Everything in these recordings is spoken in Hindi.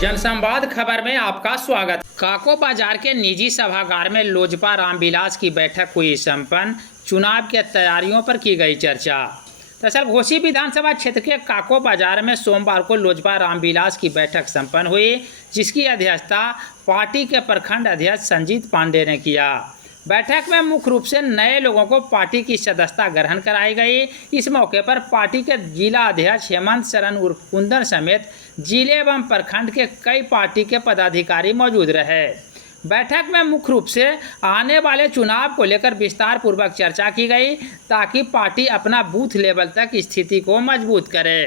जनसंवाद खबर में आपका स्वागत। काको बाजार के निजी सभागार में लोजपा रामविलास की बैठक हुई संपन्न। चुनाव की तैयारियों पर की गई चर्चा। दरअसल घोसी विधानसभा क्षेत्र के काको बाजार में सोमवार को लोजपा रामविलास की बैठक संपन्न हुई, जिसकी अध्यक्षता पार्टी के प्रखंड अध्यक्ष संजीत पांडे ने किया। बैठक में मुख्य रूप से नए लोगों को पार्टी की सदस्यता ग्रहण कराई गई। इस मौके पर पार्टी के जिला अध्यक्ष हेमंत शरण उर्फ कुंदन समेत जिले एवं प्रखंड के कई पार्टी के पदाधिकारी मौजूद रहे। बैठक में मुख्य रूप से आने वाले चुनाव को लेकर विस्तार पूर्वक चर्चा की गई, ताकि पार्टी अपना बूथ लेवल तक स्थिति को मजबूत करे।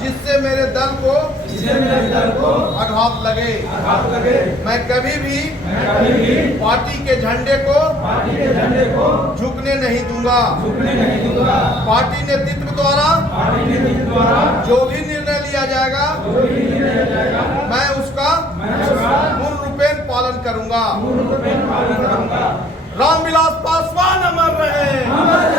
जिससे मेरे दल को आघात लगे। मैं कभी भी पार्टी के झंडे को झुकने नहीं दूंगा। पार्टी नेतृत्व द्वारा जो भी निर्णय लिया जाएगा मैं उसका पूर्ण रूपेण पालन करूंगा। रामविलास पासवान अमर रहे।